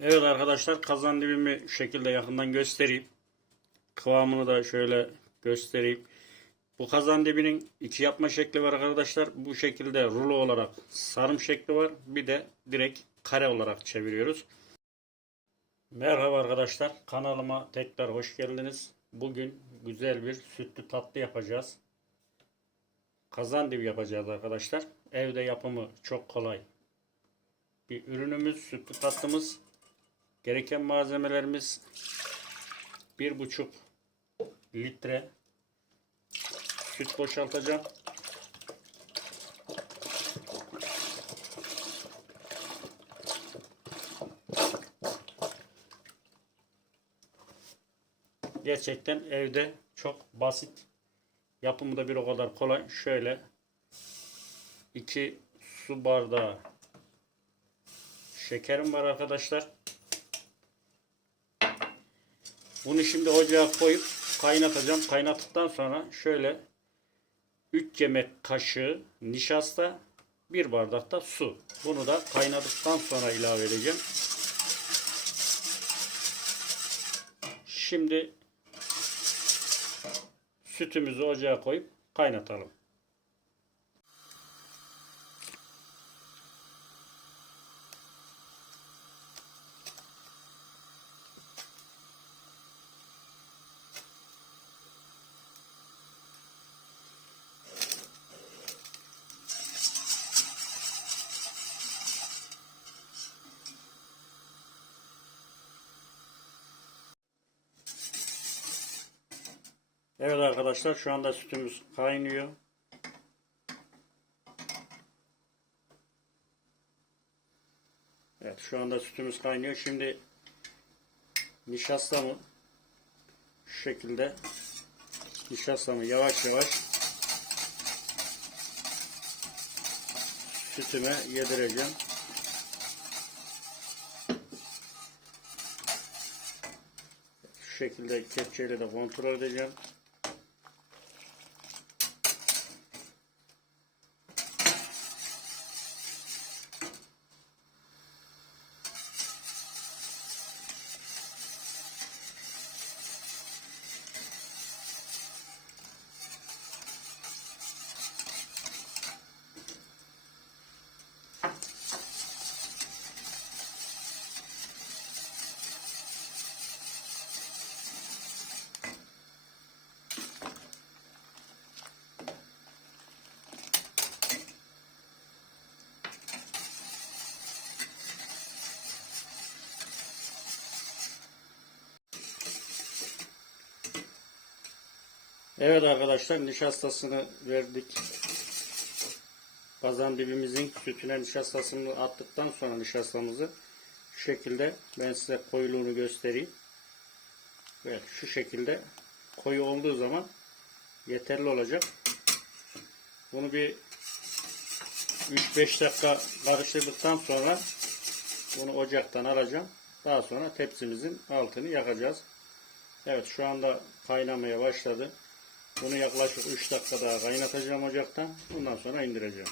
Evet arkadaşlar kazan dibimi şu şekilde yakından göstereyim. Kıvamını da şöyle göstereyim. Bu kazan dibinin iki yapma şekli var arkadaşlar. Bu şekilde rulo olarak sarım şekli var. Bir de direkt kare olarak çeviriyoruz. Merhaba arkadaşlar. Kanalıma tekrar hoş geldiniz. Bugün güzel bir sütlü tatlı yapacağız. Kazan dibi yapacağız arkadaşlar. Evde yapımı çok kolay. Bir ürünümüz sütlü tatlımız. Gereken malzemelerimiz bir buçuk litre süt boşaltacağım. Gerçekten evde çok basit. Yapımı da bir o kadar kolay. Şöyle iki su bardağı şekerim var arkadaşlar. Bunu şimdi ocağa koyup kaynatacağım. Kaynattıktan sonra şöyle 3 yemek kaşığı nişasta, bir bardak da su. Bunu da kaynadıktan sonra ilave edeceğim. Şimdi sütümüzü ocağa koyup kaynatalım. Evet arkadaşlar şu anda sütümüz kaynıyor. Evet şu anda sütümüz kaynıyor. Şimdi nişastamı şu şekilde nişastamı yavaş yavaş sütüme yedireceğim. Şu şekilde kepçeyle de kontrol edeceğim. Evet arkadaşlar nişastasını verdik. Kazan dibimizin sütüne nişastasını attıktan sonra nişastamızı şu şekilde ben size koyuluğunu göstereyim. Evet şu şekilde koyu olduğu zaman yeterli olacak. Bunu bir 3-5 dakika karıştırdıktan sonra bunu ocaktan alacağım. Daha sonra tepsimizin altını yakacağız. Evet şu anda kaynamaya başladı. Bunu yaklaşık 3 dakika daha kaynatacağım ocaktan. Bundan sonra indireceğim.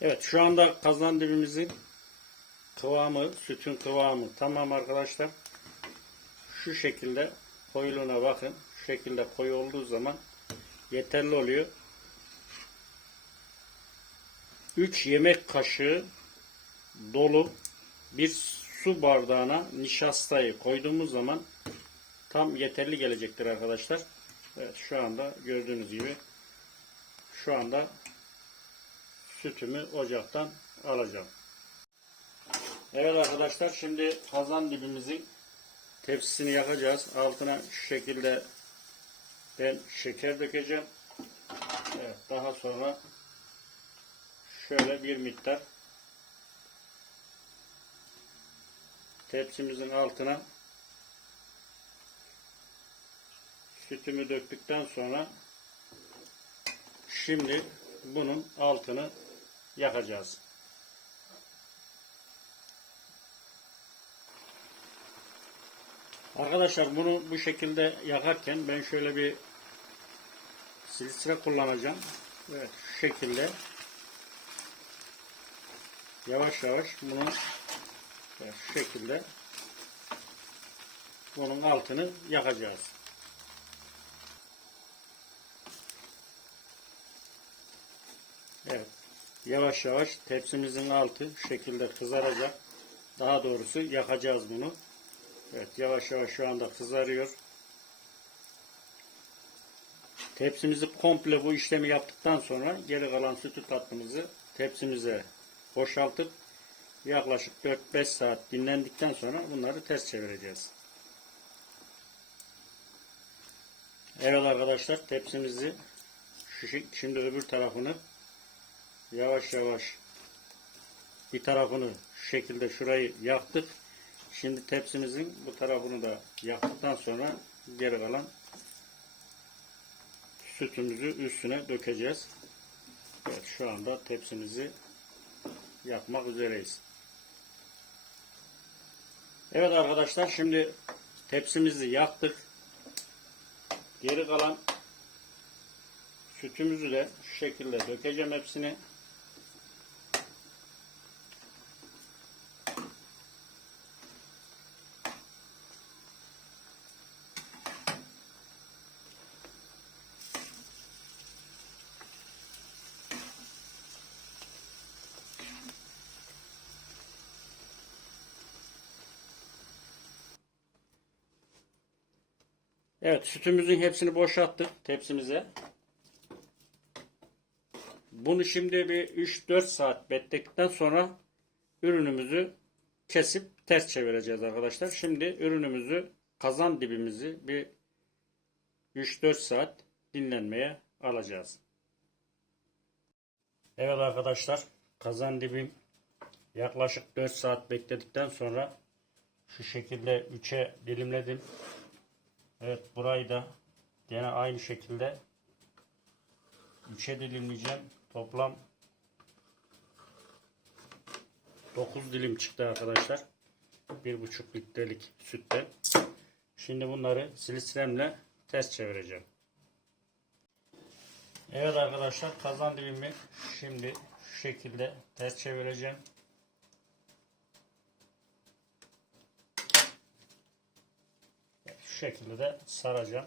Evet şu anda kazan dibimizin kıvamı, sütün kıvamı tamam arkadaşlar. Şu şekilde koyuluğuna bakın. Şu şekilde koyu olduğu zaman yeterli oluyor. 3 yemek kaşığı dolu bir su bardağına nişastayı koyduğumuz zaman tam yeterli gelecektir arkadaşlar. Evet şu anda gördüğünüz gibi şu anda sütümü ocaktan alacağım. Evet arkadaşlar şimdi kazan dibimizin tepsisini yakacağız. Altına şu şekilde ben şeker dökeceğim. Evet daha sonra şöyle bir miktar tepsimizin altına sütümü döktükten sonra şimdi bunun altını yakacağız. Arkadaşlar bunu bu şekilde yakarken ben şöyle bir silsile kullanacağım. Evet şu şekilde yavaş yavaş bunu evet, şu şekilde bunun altını yakacağız. Evet. Yavaş yavaş tepsimizin altı şu şekilde kızaracak. Daha doğrusu yakacağız bunu. Evet yavaş yavaş şu anda kızarıyor. Tepsimizi komple bu işlemi yaptıktan sonra geri kalan sütü tatlımızı tepsimize boşaltıp yaklaşık 4-5 saat dinlendikten sonra bunları ters çevireceğiz. Evet arkadaşlar tepsimizi şimdi öbür tarafını yavaş yavaş bir tarafını şu şekilde şurayı yaktık. Şimdi tepsimizin bu tarafını da yaktıktan sonra geri kalan sütümüzü üstüne dökeceğiz. Evet şu anda tepsimizi yapmak üzereyiz. Evet arkadaşlar şimdi tepsimizi yaktık. Geri kalan sütümüzü de şu şekilde dökeceğim hepsini. Evet sütümüzün hepsini boşalttık tepsimize. Bunu şimdi bir 3-4 saat bekledikten sonra ürünümüzü kesip ters çevireceğiz arkadaşlar. Şimdi ürünümüzü kazan dibimizi bir 3-4 saat dinlenmeye alacağız. Evet arkadaşlar kazan dibim yaklaşık 4 saat bekledikten sonra şu şekilde 3'e dilimledim. Evet burayı da gene aynı şekilde 3'e dilimleyeceğim. Toplam 9 dilim çıktı arkadaşlar. 1,5 litrelik sütte. Şimdi bunları silistremle ters çevireceğim. Evet arkadaşlar kazan dibimi şimdi şu şekilde ters çevireceğim. Şu şekilde de saracağım.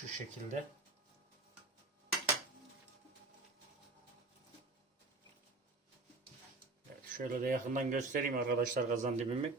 Şu şekilde. Evet, şöyle de yakından göstereyim arkadaşlar kazan dibimi.